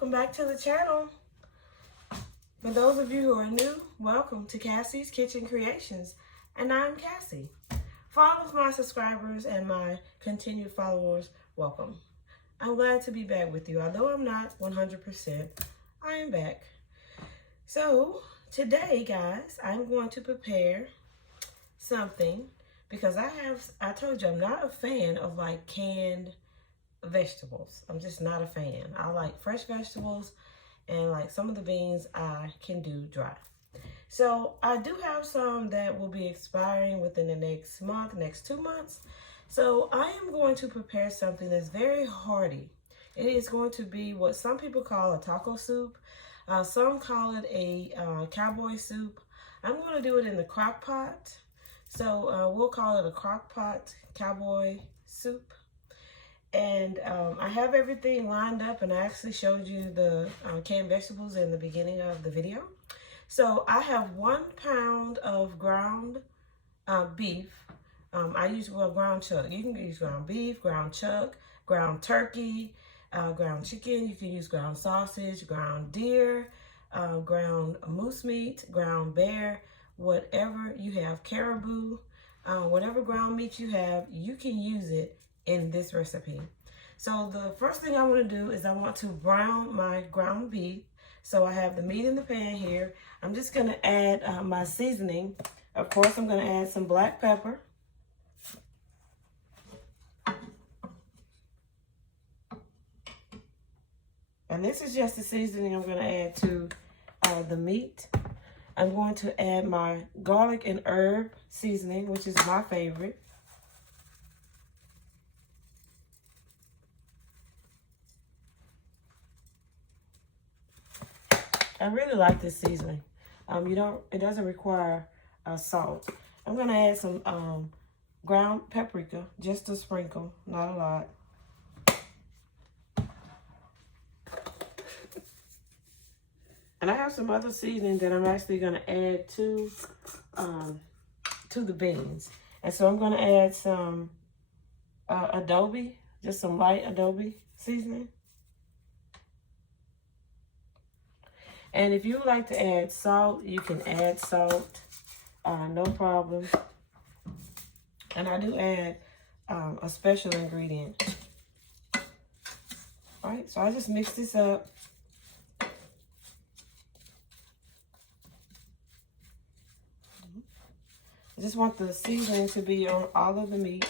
welcome back to the channel. For those of you who are new, welcome to Cassie's Kitchen Creations, and I'm Cassie. For all of my subscribers and my continued followers, welcome. I'm glad to be back with you. Although I'm not 100%, I am back. So today, guys, I'm going to prepare something because I told you I'm not a fan of like canned vegetables. I'm just not a fan. I like fresh vegetables, and like some of the beans I can do dry. So I do have some that will be expiring within the next month, next 2 months. So I am going to prepare something that's very hearty. It is going to be what some people call a taco soup. Some call it a cowboy soup. I'm going to do it in the crock pot. So we'll call it a crock pot cowboy soup. And I have everything lined up, and I actually showed you the canned vegetables in the beginning of the video. So I have 1 pound of ground beef. I use ground chuck. You can use ground beef, ground chuck, ground turkey, ground chicken. You can use ground sausage, ground deer, ground moose meat, ground bear, whatever you have, caribou, whatever ground meat you have, you can use it in this recipe. So the first thing I want to do is I want to brown my ground beef. So I have the meat in the pan here. I'm just going to add my seasoning. Of course, I'm going to add some black pepper. And this is just the seasoning I'm going to add to the meat. I'm going to add my garlic and herb seasoning, which is my favorite. I really like this seasoning. It doesn't require salt. I'm gonna add some ground paprika, just a sprinkle, not a lot. And I have some other seasoning that I'm actually gonna add to the beans. And so I'm gonna add some adobe, just some light adobe seasoning. And if you would like to add salt, you can add salt, no problem. And I do add a special ingredient. All right, so I just mix this up. I just want the seasoning to be on all of the meat.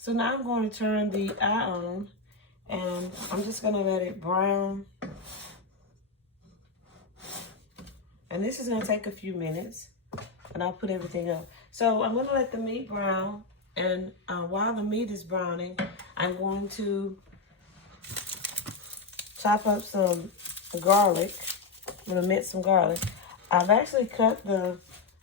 So now I'm going to turn the eye on, and I'm just going to let it brown. And this is going to take a few minutes, and I'll put everything up. So I'm going to let the meat brown, and while the meat is browning, I'm going to chop up some garlic. I'm going to mince some garlic. I've actually cut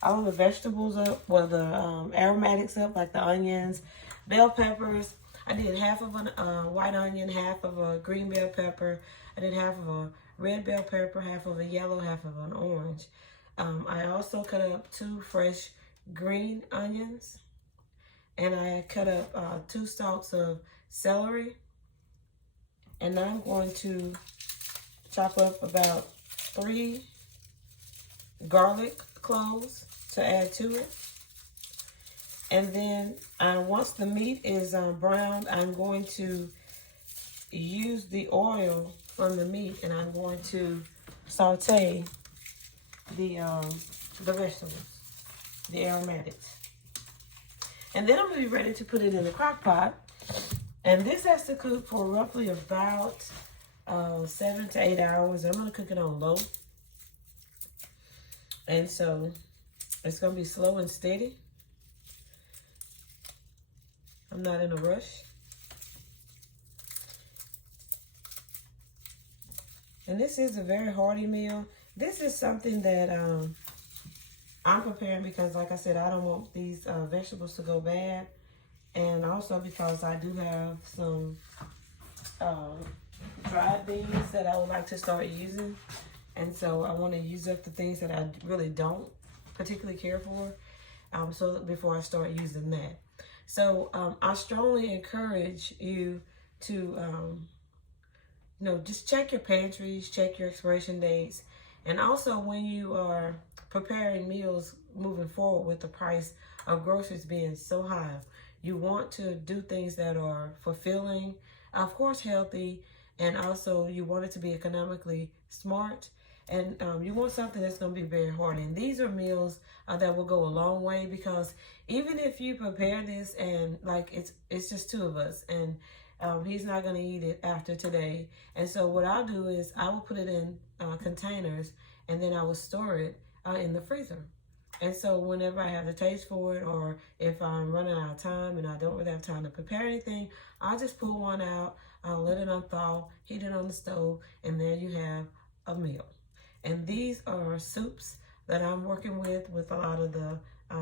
all of the vegetables up, well, the aromatics up, like the onions, bell peppers. I did half of a white onion, half of a green bell pepper. I did half of a red bell pepper, half of a yellow, half of an orange. I also cut up 2 fresh green onions. And I cut up 2 stalks of celery. And now I'm going to chop up about 3 garlic cloves to add to it. And then once the meat is browned, I'm going to use the oil from the meat, and I'm going to saute the vegetables, the aromatics. And then I'm going to be ready to put it in the crock pot. And this has to cook for roughly about 7 to 8 hours. I'm going to cook it on low. And so it's going to be slow and steady. I'm not in a rush. And this is a very hearty meal. This is something that I'm preparing because, like I said, I don't want these vegetables to go bad. And also because I do have some dried beans that I would like to start using. And so I want to use up the things that I really don't particularly care for, so before I start using that. So I strongly encourage you to, just check your pantries, check your expiration dates. And also when you are preparing meals moving forward with the price of groceries being so high, you want to do things that are fulfilling, of course healthy, and also you want it to be economically smart. And you want something that's going to be very hearty. And these are meals that will go a long way, because even if you prepare this and like it's just two of us, and he's not going to eat it after today. And so what I'll do is I will put it in containers, and then I will store it in the freezer. And so whenever I have the taste for it, or if I'm running out of time and I don't really have time to prepare anything, I'll just pull one out, I'll let it unthaw, heat it on the stove, and there you have a meal. And these are soups that I'm working with a lot of the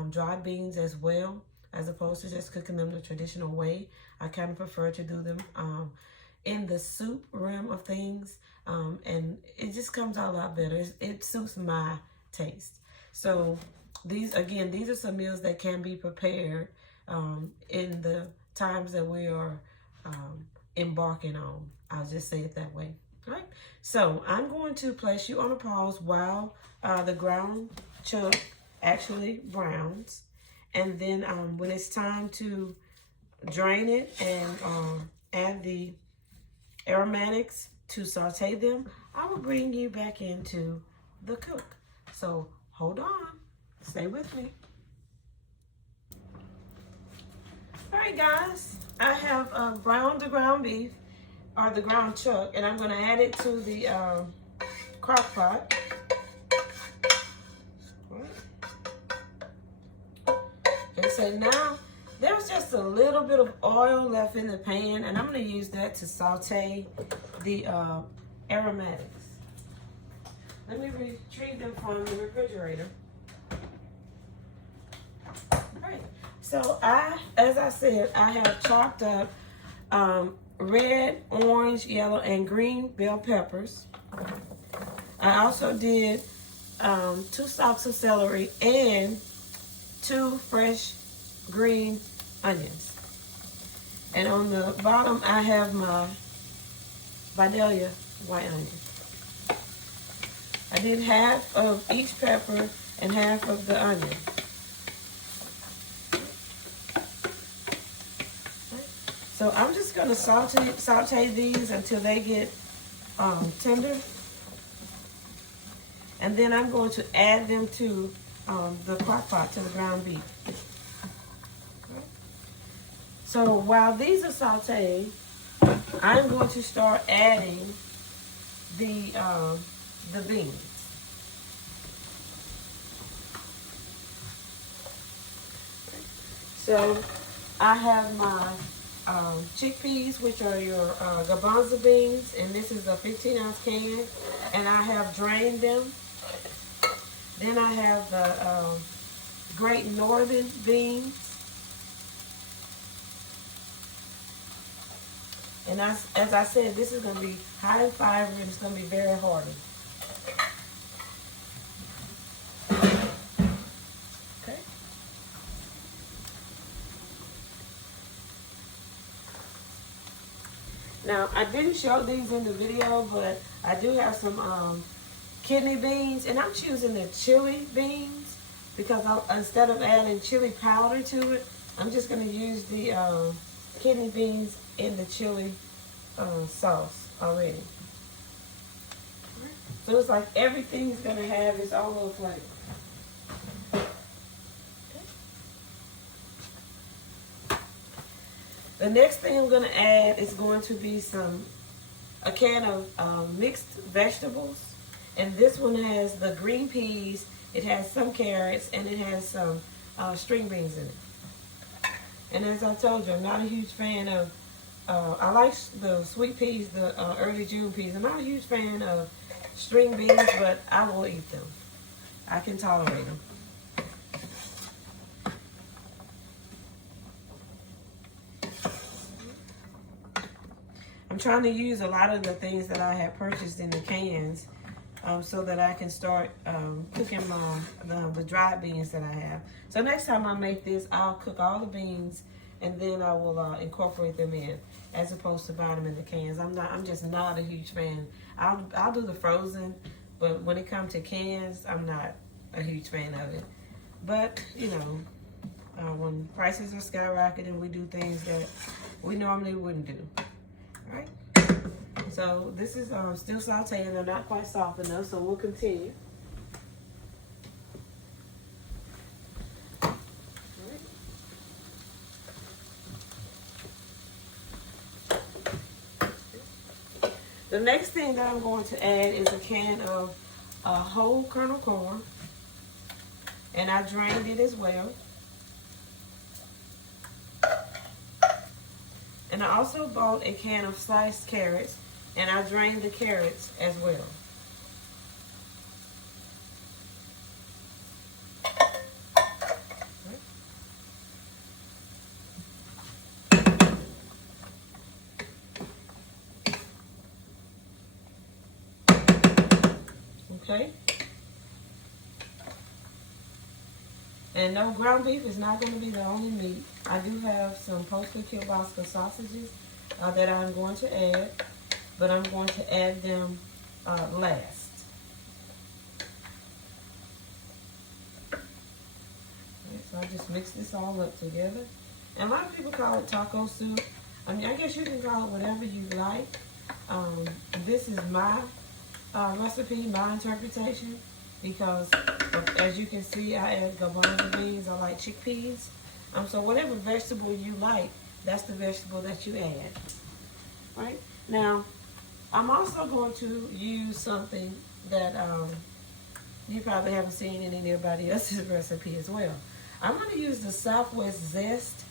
dry beans as well, as opposed to just cooking them the traditional way. I kind of prefer to do them in the soup realm of things, and it just comes out a lot better. It suits my taste. So these are some meals that can be prepared in the times that we are embarking on. I'll just say it that way. All right, so I'm going to place you on a pause while the ground chuck actually browns. And then when it's time to drain it and add the aromatics to saute them, I will bring you back into the cook. So hold on, stay with me. All right, guys, I have browned the ground beef, or the ground chuck, and I'm gonna add it to the crock pot. And so now there's just a little bit of oil left in the pan, and I'm gonna use that to saute the aromatics. Let me retrieve them from the refrigerator. All right, so as I said, I have chopped up red, orange, yellow, and green bell peppers. I also did 2 stalks of celery and 2 fresh green onions. And on the bottom, I have my Vidalia white onion. I did half of each pepper and half of the onion. So I'm just going to saute these until they get tender. And then I'm going to add them to the crock pot, to the ground beef. Okay. So while these are sauteed, I'm going to start adding the beans. So I have my chickpeas, which are your garbanzo beans, and this is a 15-ounce can, and I have drained them. Then I have the Great Northern beans, and as I said, this is going to be high in fiber and it's going to be very hearty. Okay. Now, I didn't show these in the video, but I do have some kidney beans, and I'm choosing the chili beans because instead of adding chili powder to it, I'm just going to use the kidney beans in the chili sauce already. So it's like everything's going to have its own little flavor. The next thing I'm going to add is going to be a can of mixed vegetables. And this one has the green peas, it has some carrots, and it has some string beans in it. And as I told you, I'm not a huge fan of, I like the sweet peas, the early June peas. I'm not a huge fan of string beans, but I will eat them. I can tolerate them. I'm trying to use a lot of the things that I have purchased in the cans so that I can start cooking the dried beans that I have. So next time I make this, I'll cook all the beans and then I will incorporate them in, as opposed to buying them in the cans. I'm just not a huge fan. I'll do the frozen, but when it comes to cans, I'm not a huge fan of it. But you know, when prices are skyrocketing, we do things that we normally wouldn't do. All right. So this is still sauteing. They're not quite soft enough, so we'll continue. The next thing that I'm going to add is a can of whole kernel corn, and I drained it as well. And I also bought a can of sliced carrots, and I drained the carrots as well. Okay. And no, ground beef is not going to be the only meat. I do have some Polska Kielbasa sausages that I'm going to add, but I'm going to add them last. Okay, so I just mix this all up together. And a lot of people call it taco soup. I mean, I guess you can call it whatever you like. This is my recipe, my interpretation, because as you can see, I add garbanzo beans. I like chickpeas. So whatever vegetable you like, that's the vegetable that you add. Right? Now, I'm also going to use something that you probably haven't seen in anybody else's recipe as well. I'm going to use the Southwest Zest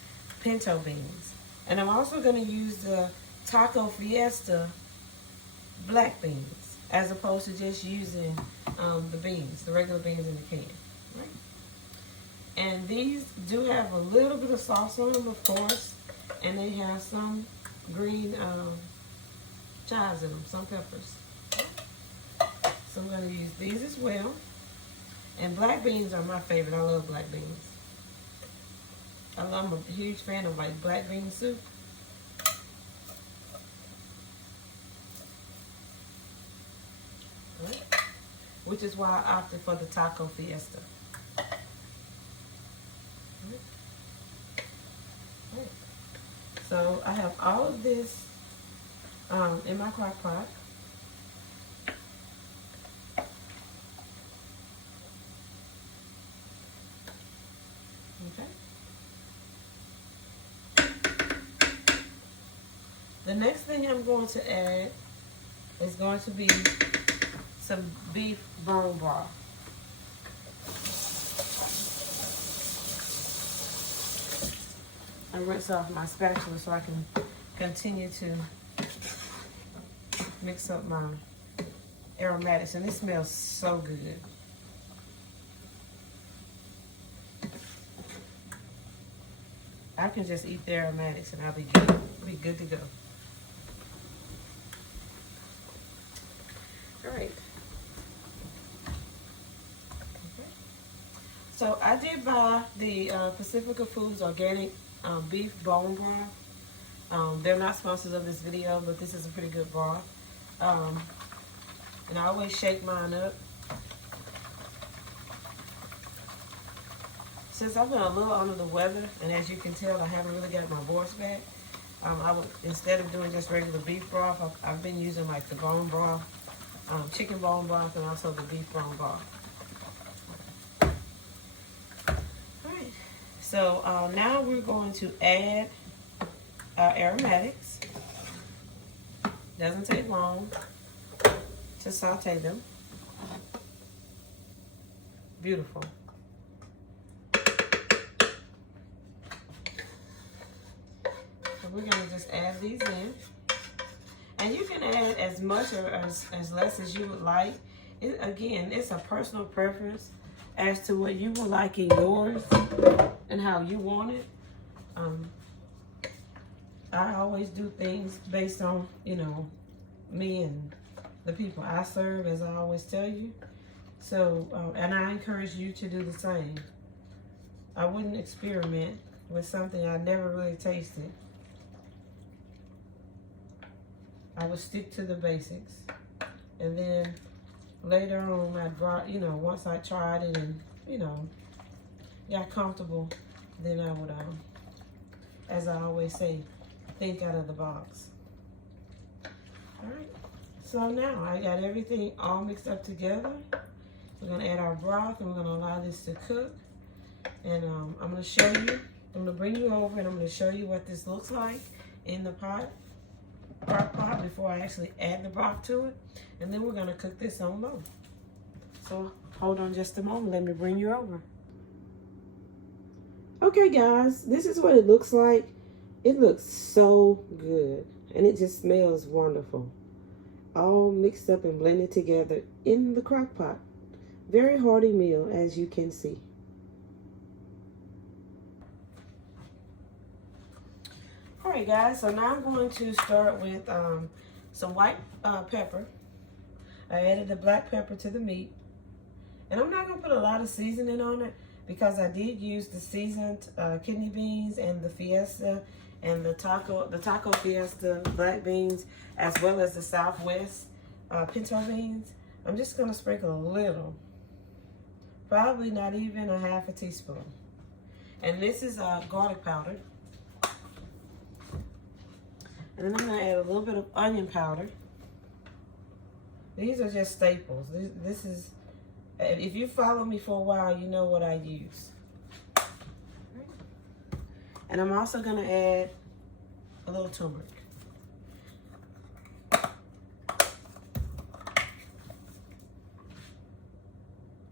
pinto beans. And I'm also going to use the Taco Fiesta black beans, as opposed to just using the beans, the regular beans in the can. Right? And these do have a little bit of sauce on them, of course, and they have some green chives in them, some peppers. So I'm going to use these as well. And black beans are my favorite. I love black beans. I'm a huge fan of like black bean soup. Right. Which is why I opted for the Taco Fiesta. Right. So I have all of this in my crock pot. Okay. The next thing I'm going to add is going to be some beef bone broth. I rinse off my spatula so I can continue to mix up my aromatics, and it smells so good. I can just eat the aromatics and I'll be good. I'll be good to go. All right. Okay. So I did buy the Pacifica Foods organic beef bone broth. They're not sponsors of this video, but this is a pretty good broth. And I always shake mine up. Since I've been a little under the weather, and as you can tell, I haven't really got my voice back, instead of doing just regular beef broth, I've been using like the bone broth, chicken bone broth, and also the beef bone broth. Alright, so now we're going to add our aromatics. Doesn't take long to saute them. Beautiful. We're going to just add these in. And you can add as much or as less as you would like. Again, it's a personal preference as to what you would like in yours and how you want it. I always do things based on, you know, me and the people I serve, as I always tell you. So, and I encourage you to do the same. I wouldn't experiment with something I never really tasted. I would stick to the basics. And then later on, I brought, you know, once I tried it and, you know, got comfortable, then I would, as I always say, think out of the box. All right. So now I got everything all mixed up together. We're gonna add our broth and we're gonna allow this to cook. And I'm gonna show you, I'm gonna bring you over and I'm gonna show you what this looks like in the pot, crock pot, before I actually add the broth to it. And then we're gonna cook this on low. So hold on just a moment, let me bring you over. Okay guys, this is what it looks like. It looks so good and it just smells wonderful. All mixed up and blended together in the crock pot. Very hearty meal, as you can see. All right guys, so now I'm going to start with some white pepper. I added the black pepper to the meat. And I'm not gonna put a lot of seasoning on it because I did use the seasoned kidney beans and the Fiesta and the taco Fiesta black beans, as well as the Southwest pinto beans. I'm just gonna sprinkle a little, probably not even a half a teaspoon. And this is garlic powder. And then I'm gonna add a little bit of onion powder. These are just staples. This is, if you follow me for a while, you know what I use. And I'm also gonna add a little turmeric.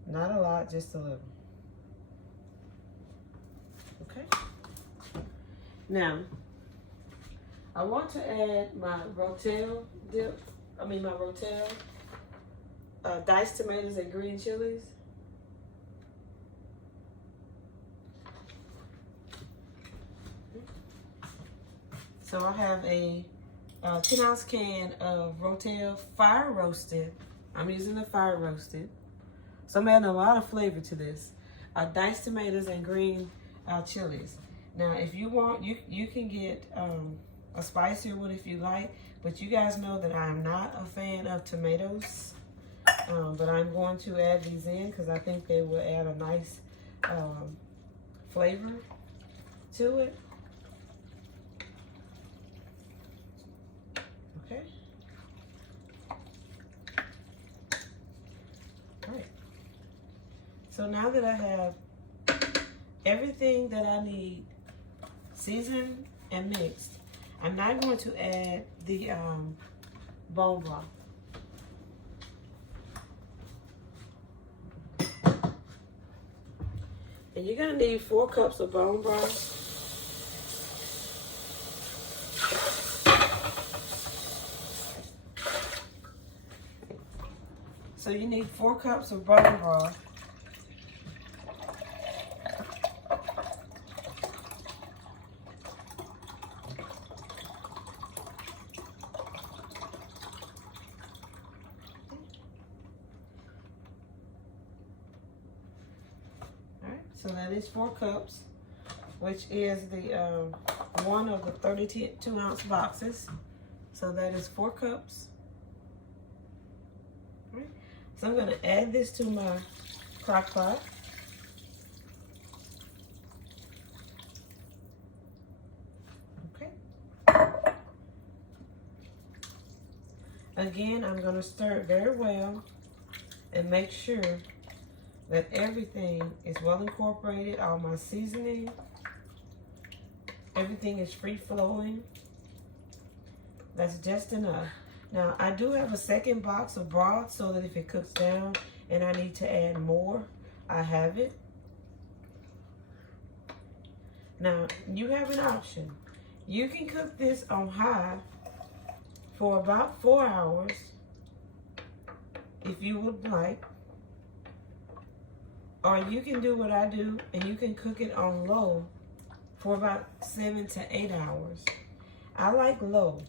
Not a lot, just a little. Okay. Now, I want to add my rotel dip. My rotel, diced tomatoes and green chilies. So I have a 10-ounce can of rotel fire roasted. I'm using the fire roasted. So I'm adding a lot of flavor to this. Diced tomatoes and green chilies. Now, if you want, you can get a spicier one if you like, but you guys know that I'm not a fan of tomatoes. But I'm going to add these in because I think they will add a nice flavor to it. Okay. All right. So now that I have everything that I need seasoned and mixed, I'm not going to add the bone broth. And you're gonna need 4 cups of bone broth. So you need 4 cups of bone broth. So that is 4 cups, which is the one of the 32-ounce boxes. So that is 4 cups. All right. So I'm going to add this to my crock pot. Okay. Again, I'm going to stir it very well and make sure that everything is well incorporated, all my seasoning, everything is free flowing. That's just enough. Now, I do have a second box of broth so that if it cooks down and I need to add more, I have it. Now, you have an option. You can cook this on high for about 4 hours if you would like. Or you can do what I do and you can cook it on low for about 7 to 8 hours. I like low.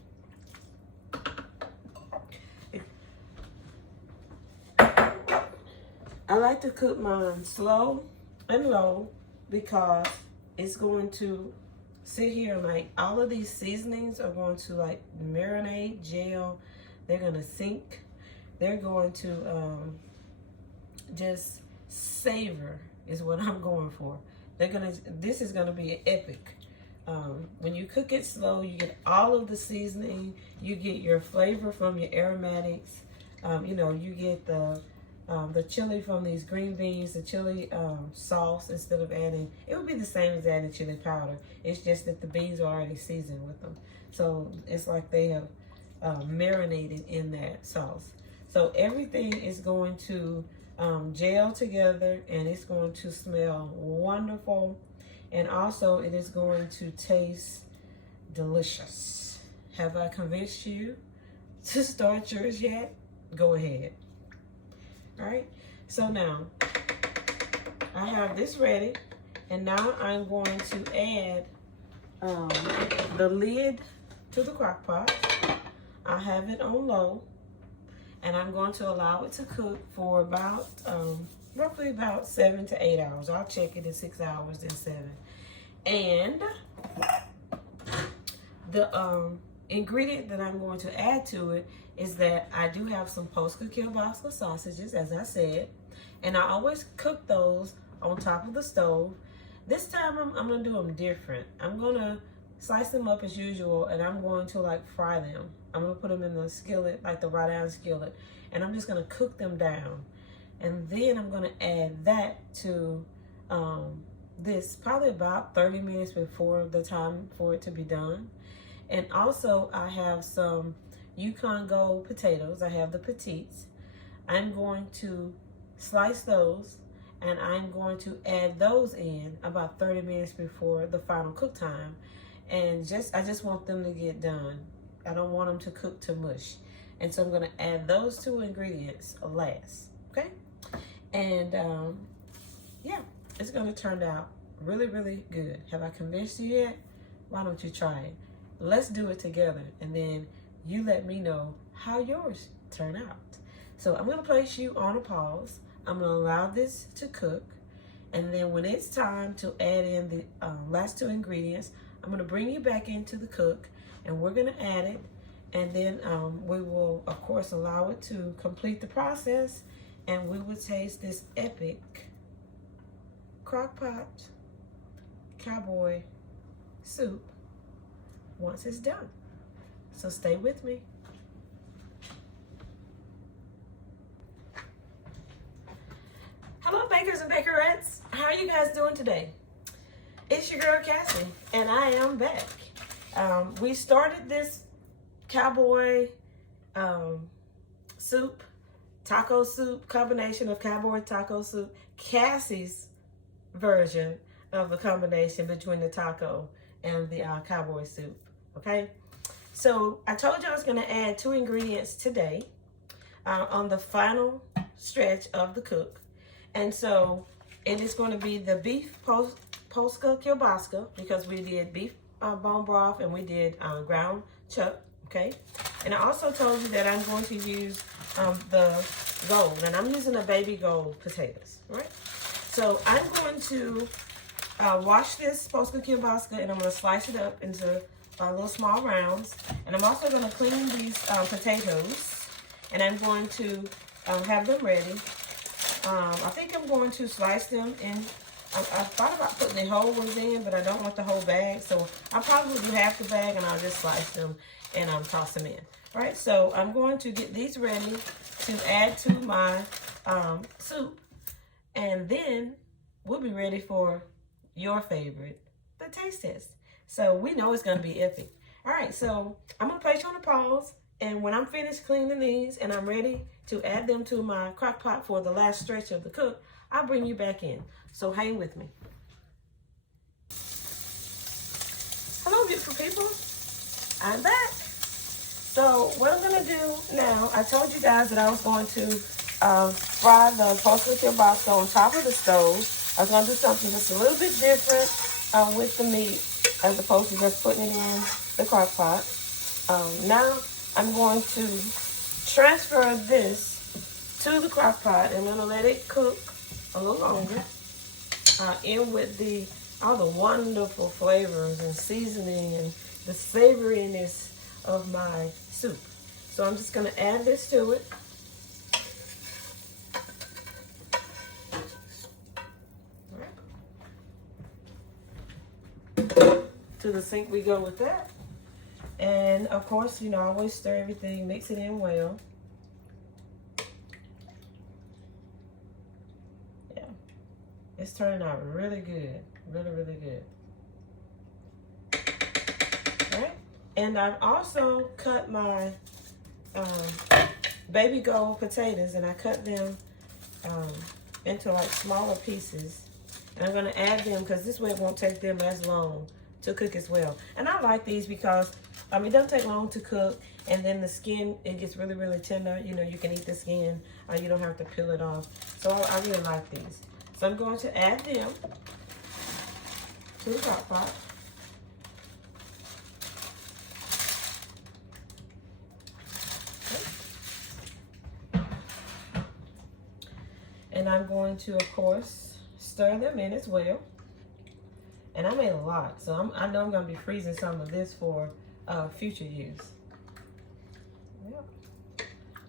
I like to cook mine slow and low because it's going to sit here and like all of these seasonings are going to like marinate, gel. They're going to sink. They're going to just savor is what I'm going for. This is gonna be epic. When you cook it slow, you get all of the seasoning, you get your flavor from your aromatics, you know, you get the chili from these green beans, the chili sauce instead of adding, it would be the same as adding chili powder. It's just that the beans are already seasoned with them. So it's like they have marinated in that sauce. So everything is going to gel together and it's going to smell wonderful. And also it is going to taste delicious. Have I convinced you to start yours yet? Go ahead. All right, so now I have this ready and now I'm going to add the lid to the crock pot. I have it on low and I'm going to allow it to cook for about roughly about 7 to 8 hours. I'll check it in 6 hours, then 7. And the ingredient that I'm going to add to it is that I do have some Polska Kielbasa sausages, as I said, and I always cook those on top of the stove. This time I'm gonna do them different. I'm gonna slice them up as usual, and I'm going to like fry them. I'm gonna put them in the skillet, like the rye down skillet, and I'm just gonna cook them down. And then I'm gonna add that to this probably about 30 minutes before the time for it to be done. And also I have some Yukon Gold potatoes. I have the petites. I'm going to slice those and I'm going to add those in about 30 minutes before the final cook time. And I just want them to get done. I don't want them to cook to mush. And so I'm gonna add those 2 ingredients last, okay? And yeah, it's gonna turn out really, really good. Have I convinced you yet? Why don't you try it? Let's do it together and then you let me know how yours turn out. So I'm gonna place you on a pause. I'm gonna allow this to cook. And then when it's time to add in the last 2 ingredients, I'm gonna bring you back into the cook and we're gonna add it. And then we will, of course, allow it to complete the process and we will taste this epic crockpot Cowboy soup once it's done. So stay with me. Hello, bakers and bakerettes. How are you guys doing today? It's your girl Cassie, and I am back. We started this Cowboy soup, taco soup, combination of Cowboy taco soup, Cassie's version of the combination between the taco and the Cowboy soup, okay? So I told you I was gonna add 2 ingredients today on the final stretch of the cook. And so it is gonna be the beef Polska Kielbasa because we did beef bone broth and we did ground chuck, okay? And I also told you that I'm going to use the gold, and I'm using the baby gold potatoes, right? So I'm going to wash this Polska Kielbasa and I'm gonna slice it up into little small rounds. And I'm also gonna clean these potatoes and I'm going to have them ready. I think I'm going to slice them in. I thought about putting the whole ones in, but I don't want the whole bag. So I'll probably do half the bag and I'll just slice them and toss them in. All right, so I'm going to get these ready to add to my soup. And then we'll be ready for your favorite, the taste test. So we know it's gonna be epic. All right, so I'm gonna place you on a pause. And when I'm finished cleaning these and I'm ready to add them to my crock pot for the last stretch of the cook, I'll bring you back in. So hang with me. Hello, beautiful people. I'm back. So what I'm gonna do now, I told you guys that I was going to fry the Polska Kielbasa on top of the stove. I was gonna do something just a little bit different with the meat as opposed to just putting it in the crock pot. Now I'm going to transfer this to the crock pot. I'm gonna let it cook a little longer. In with all the wonderful flavors and seasoning and the savoriness of my soup. So I'm just gonna add this to it. To the sink we go with that. And of course, you know, always stir everything, mix it in well. Yeah, it's turning out really good, really, really good. All right, and I've also cut my baby gold potatoes, and I cut them into like smaller pieces. And I'm gonna add them because this way it won't take them as long to cook as well. And I like these because it doesn't take long to cook, and then the skin, it gets really, really tender. You know, you can eat the skin, you don't have to peel it off. So I really like these. So I'm going to add them to the crock pot. And I'm going to, of course, stir them in as well. And I made a lot, so I know I'm going to be freezing some of this for future use. Yep.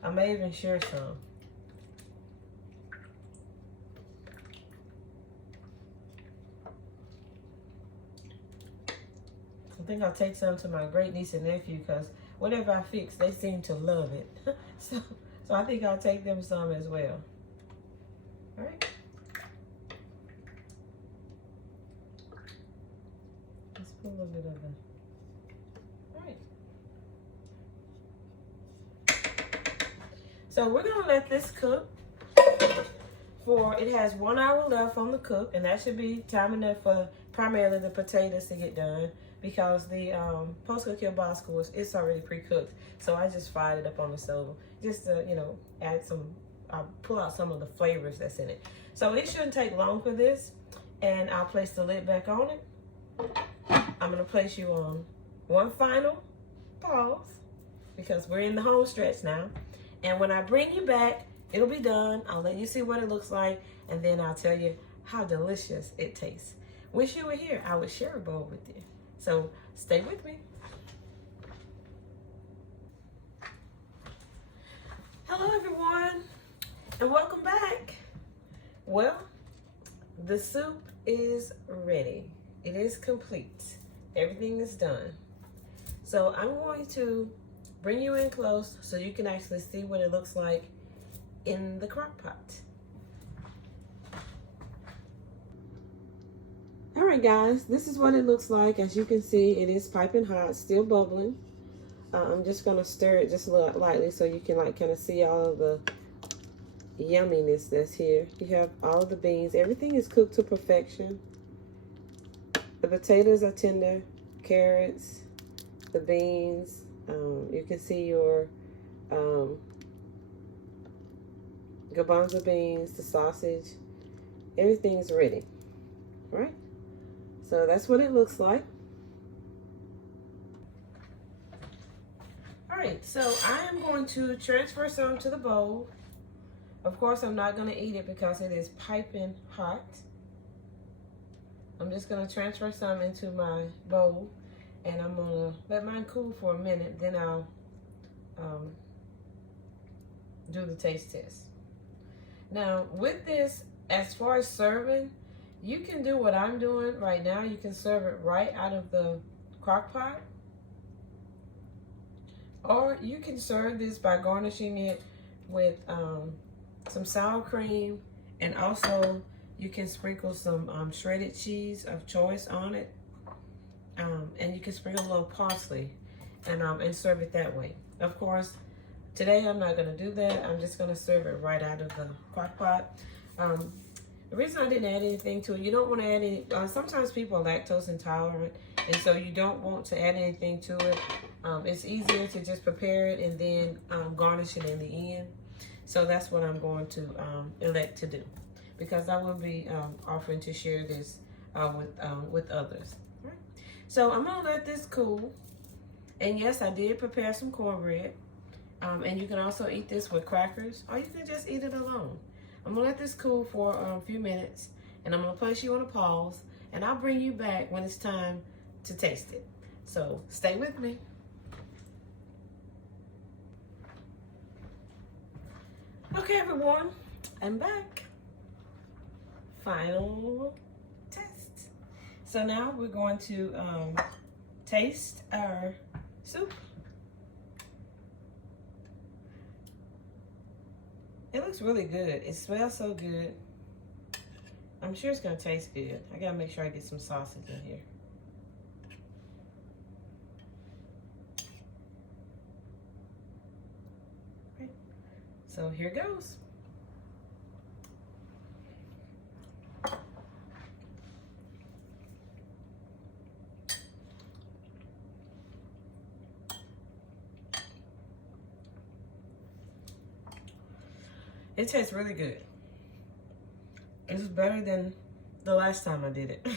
I may even share some. I think I'll take some to my great niece and nephew because whatever I fix, they seem to love it. so I think I'll take them some as well. All right. A little bit of it. All right. So we're gonna let this cook it has 1 hour left on the cook, and that should be time enough for primarily the potatoes to get done because the Polska Kielbasa it's already pre-cooked. So I just fried it up on the stove just to, you know, pull out some of the flavors that's in it. So it shouldn't take long for this, and I'll place the lid back on it. I'm going to place you on one final pause because we're in the home stretch now. And when I bring you back, it'll be done. I'll let you see what it looks like, and then I'll tell you how delicious it tastes. Wish you were here. I would share a bowl with you. So stay with me. Hello, everyone, and welcome back. Well, the soup is ready. It is complete. Everything is done. So I'm going to bring you in close so you can actually see what it looks like in the crock pot. All right, guys, this is what it looks like. As you can see, it is piping hot, still bubbling. I'm just gonna stir it just a little lightly so you can like kind of see all of the yumminess that's here. You have all of the beans. Everything is cooked to perfection. The potatoes are tender, carrots, the beans. You can see your garbanzo beans, the sausage. Everything's ready, right? So that's what it looks like. All right, so I am going to transfer some to the bowl. Of course, I'm not going to eat it because it is piping hot. I'm just going to transfer some into my bowl, and I'm going to let mine cool for a minute. Then I'll do the taste test. Now, with this, as far as serving, you can do what I'm doing right now. You can serve it right out of the crock pot. Or you can serve this by garnishing it with some sour cream, and also you can sprinkle some shredded cheese of choice on it, and you can sprinkle a little parsley, and serve it that way. Of course, today I'm not going to do that. I'm just going to serve it right out of the crock pot. The reason I didn't add anything to it, you don't want to add any. Sometimes people are lactose intolerant, and so you don't want to add anything to it. It's easier to just prepare it and then garnish it in the end. So that's what I'm going to elect to do, because I will be offering to share this with others. Right? So I'm gonna let this cool. And yes, I did prepare some cornbread. And you can also eat this with crackers, or you can just eat it alone. I'm gonna let this cool for a few minutes, and I'm gonna place you on a pause, and I'll bring you back when it's time to taste it. So stay with me. Okay, everyone, I'm back. Final test. So now we're going to taste our soup. It looks really good. It smells so good. I'm sure it's gonna taste good. I gotta make sure I get some sausage in here. Okay. So here goes. It tastes really good. It's better than the last time I did it.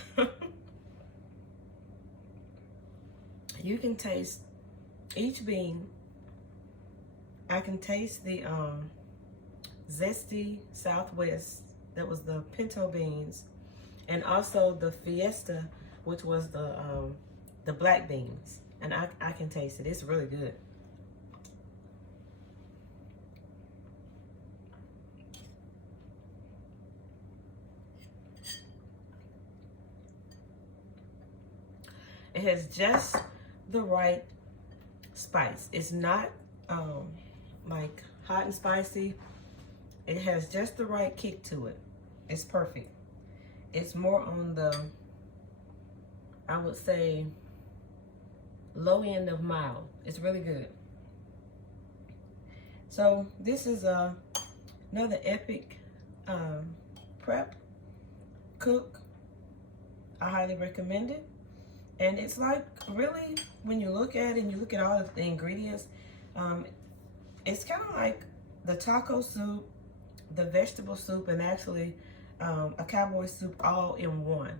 You can taste each bean. I can taste the zesty Southwest, that was the pinto beans, and also the Fiesta, which was the black beans. And I can taste it. It's really good. It has just the right spice. It's not like hot and spicy. It has just the right kick to it. It's perfect. It's more on the, I would say, low end of mild. It's really good. So this is another epic prep cook. I highly recommend it. And it's like, really, when you look at it and you look at all of the ingredients, it's kind of like the taco soup, the vegetable soup, and actually a Cowboy soup all in one.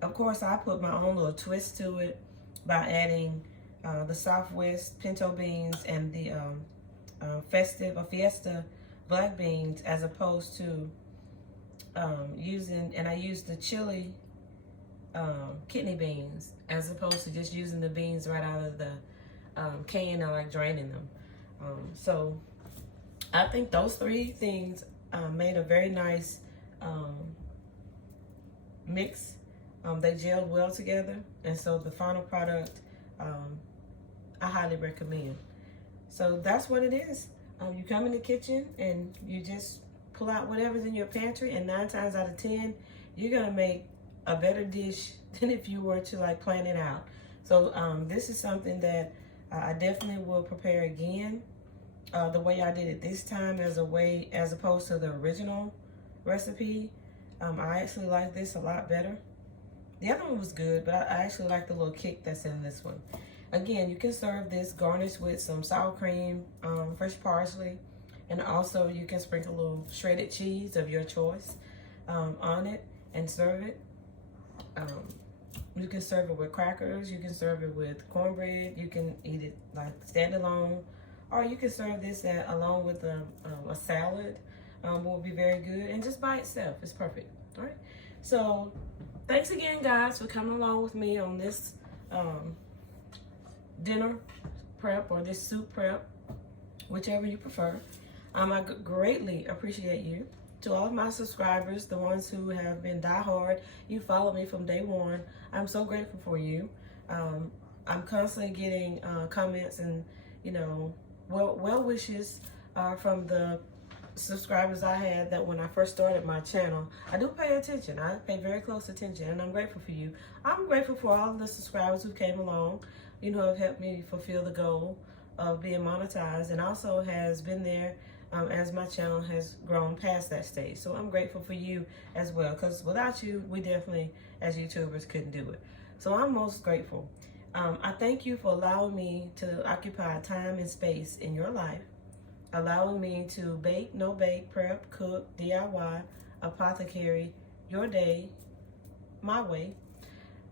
Of course, I put my own little twist to it by adding the Southwest pinto beans and the Fiesta black beans, as opposed to I used the chili kidney beans, as opposed to just using the beans right out of the can and like draining them. So I think those three things made a very nice mix. They gelled well together, and so the final product I highly recommend. So that's what it is. You come in the kitchen and you just pull out whatever's in your pantry, and 9 times out of 10 you're gonna make a better dish than if you were to like plan it out. So this is something that I definitely will prepare again, the way I did it this time, as opposed to the original recipe. I actually like this a lot better. The other one was good, but I actually like the little kick that's in this one. Again, you can serve this garnished with some sour cream, fresh parsley, and also you can sprinkle a little shredded cheese of your choice on it and serve it. You can serve it with crackers, you can serve it with cornbread, you can eat it like standalone, or you can serve this along with a salad. Will be very good, and just by itself, it's perfect. All right, so thanks again, guys, for coming along with me on this dinner prep, or this soup prep, whichever you prefer. I greatly appreciate you. To all of my subscribers, the ones who have been diehard, you follow me from day one, I'm so grateful for you. I'm constantly getting comments and, you know, well wishes from the subscribers I had that when I first started my channel. I do pay attention. I pay very close attention, and I'm grateful for you. I'm grateful for all of the subscribers who came along, you know, have helped me fulfill the goal of being monetized, and also has been there as my channel has grown past that stage. So I'm grateful for you as well, because without you, we definitely, as YouTubers, couldn't do it. So I'm most grateful. I thank you for allowing me to occupy time and space in your life, allowing me to bake, no bake, prep, cook, DIY, apothecary, your day, my way.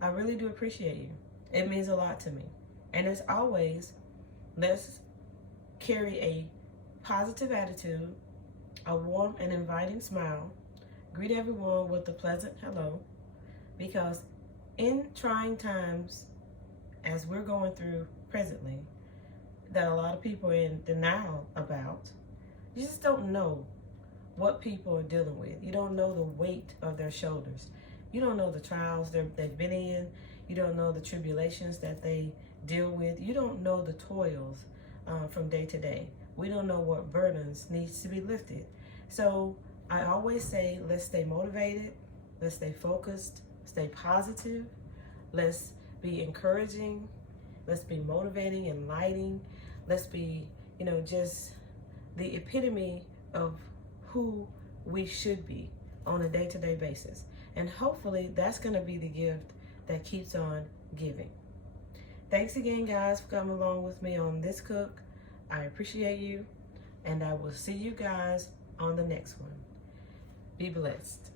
I really do appreciate you. It means a lot to me. And as always, let's carry a positive attitude, a warm and inviting smile, greet everyone with a pleasant hello, because in trying times, as we're going through presently, that a lot of people are in denial about, you just don't know what people are dealing with. You don't know the weight of their shoulders. You don't know the trials they've been in. You don't know the tribulations that they deal with. You don't know the toils from day to day. We don't know what burdens needs to be lifted. So I always say, let's stay motivated, let's stay focused, stay positive, let's be encouraging, let's be motivating, enlightening, let's be, just the epitome of who we should be on a day-to-day basis. And hopefully that's going to be the gift that keeps on giving. Thanks again, guys, for coming along with me on this cook. I appreciate you, and I will see you guys on the next one. Be blessed.